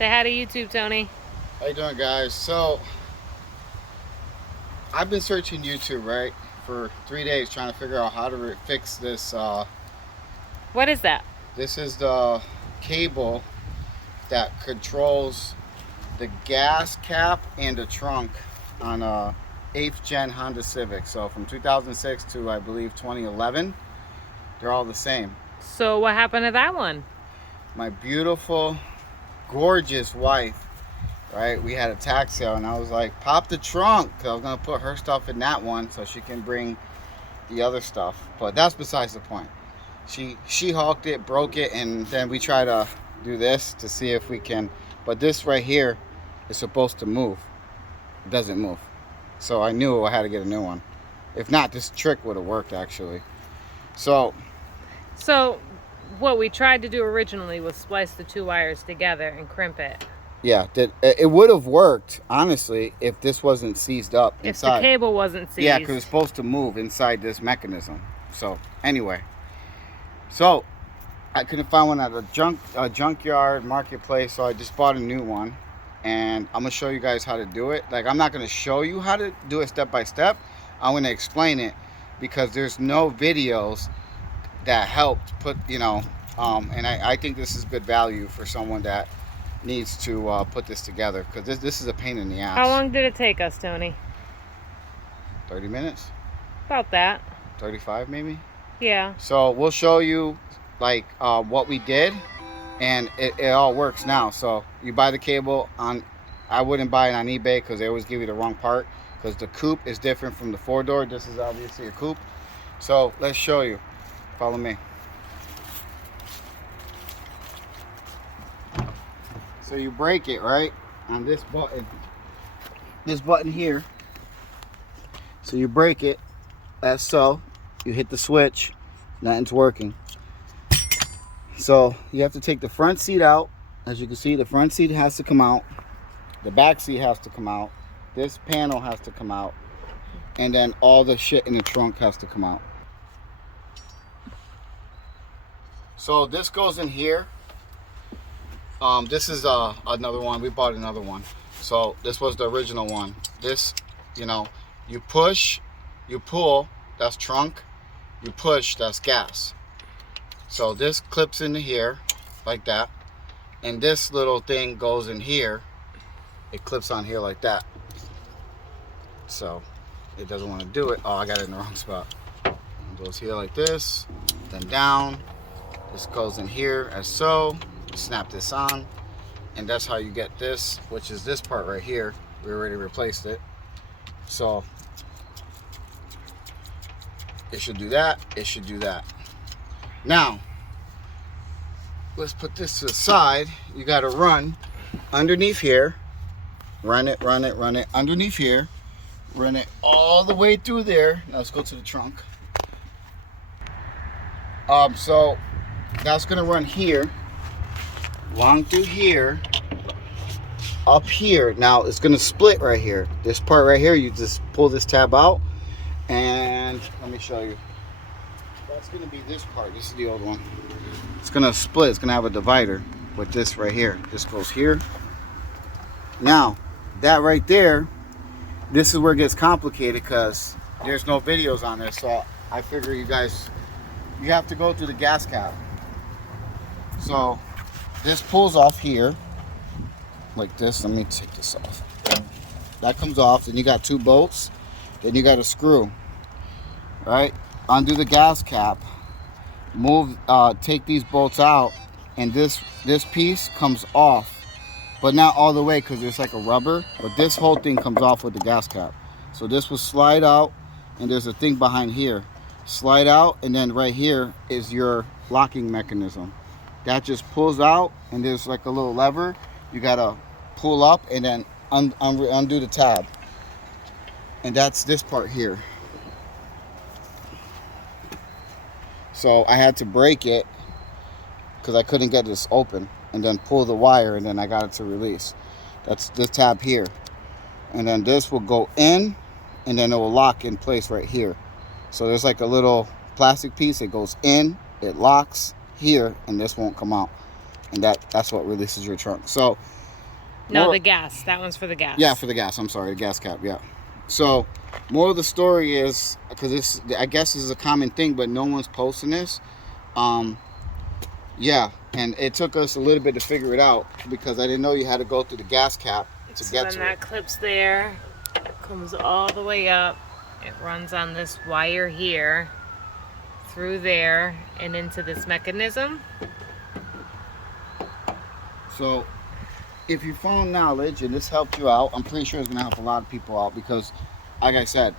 Say hi to YouTube, Tony. How you doing, guys? So I've been searching YouTube, right, for 3 days trying to figure out how to fix this. What is that? This is the cable that controls the gas cap and the trunk on a 8th gen Honda Civic. So from 2006 to I believe 2011, they're all the same. So what happened to that one? My beautiful, gorgeous wife, right? We had a tax sale and I was like, pop the trunk, 'cause I was gonna put her stuff in that one so she can bring the other stuff. But that's besides the point. She hawked it, broke it, and then we try to do this to see if we can. But this right here is supposed to move. It doesn't move. So I knew I had to get a new one. If not, this trick would have worked actually. So what we tried to do originally was splice the two wires together and crimp it. yeah, it would have worked, honestly, if this wasn't seized up inside. If the cable wasn't seized. Yeah, because it's supposed to move inside this mechanism. So, anyway. So, I couldn't find one at a junkyard, marketplace, so I just bought a new one. And I'm going to show you guys how to do it. Like, I'm not going to show you how to do it step by step. I'm going to explain it because there's no videos that helped put, and I think this is good value for someone that needs to put this together, because this is a pain in the ass. How long did it take us, Tony? 30 minutes? About that. 35 maybe? Yeah. So we'll show you like what we did, and it all works now. So you buy the cable on, I wouldn't buy it on eBay because they always give you the wrong part, because the coupe is different from the 4-door. This is obviously a coupe. So let's show you. Follow me. So you break it, right, on this button here. So you break it, as so. You hit the switch, nothing's working. So you have to take the front seat out. As you can see, the front seat has to come out, the back seat has to come out, this panel has to come out, and then all the shit in the trunk has to come out. So this goes in here. This is another one. We bought another one. So this was the original one. This, you push, you pull, that's trunk. You push, that's gas. So this clips into here like that, and this little thing goes in here. It clips on here like that. So it doesn't want to do it. Oh, I got it in the wrong spot. It goes here like this, then down. This goes in here as so. Snap this on, and that's how you get this, which is this part right here. We already replaced it. So it should do that, it should do that. Now, let's put this to the side. You gotta run underneath here. Run it underneath here. Run it all the way through there. Now let's go to the trunk. So that's gonna run here, long through here, up here. Now it's gonna split right here. This part right here, you just pull this tab out, and let me show you. That's gonna be this part. This is the old one. It's gonna split. It's gonna have a divider with this right here. This goes here. Now that right there, this is where it gets complicated because there's no videos on this. So I figure you have to go through the gas cap. So this pulls off here like this. Let me take this off. That comes off. Then you got two bolts. Then you got a screw. Right? Undo the gas cap. Move. Take these bolts out, and this piece comes off, but not all the way because there's like a rubber. But this whole thing comes off with the gas cap. So this will slide out, and there's a thing behind here. Slide out, and then right here is your locking mechanism. That just pulls out, and there's like a little lever. You gotta pull up and then undo the tab. And that's this part here. So I had to break it because I couldn't get this open, and then pull the wire, and then I got it to release. That's the tab here. And then this will go in, and then it will lock in place right here. So there's like a little plastic piece. It goes in, it locks here, and this won't come out. And that's what releases your trunk. So No, the gas. That one's for the gas. Yeah, for the gas. I'm sorry, the gas cap. Yeah. So, more of the story is, because this, I guess, this is a common thing, but no one's posting this. Yeah, and it took us a little bit to figure it out because I didn't know you had to go through the gas cap to so get then to that it. clips there, comes all the way up. It runs on this wire here, through there, and into this mechanism. So, if you found knowledge and this helped you out, I'm pretty sure it's gonna help a lot of people out because, like I said,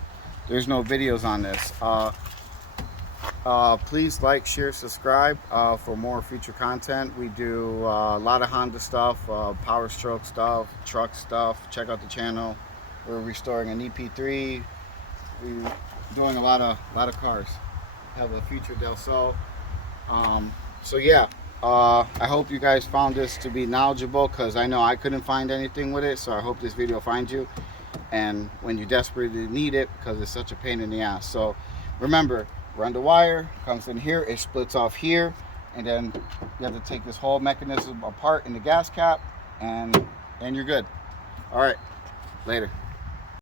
there's no videos on this. Please like, share, subscribe for more future content. We do a lot of Honda stuff, Power Stroke stuff, truck stuff. Check out the channel. We're restoring an EP3. We're doing a lot of cars. Have a future Del Sol. So yeah, I hope you guys found this to be knowledgeable because I know I couldn't find anything with it. So I hope this video finds you, and when you desperately need it, because it's such a pain in the ass. So remember, run the wire, comes in here, it splits off here, and then you have to take this whole mechanism apart in the gas cap, and you're good. All right, later.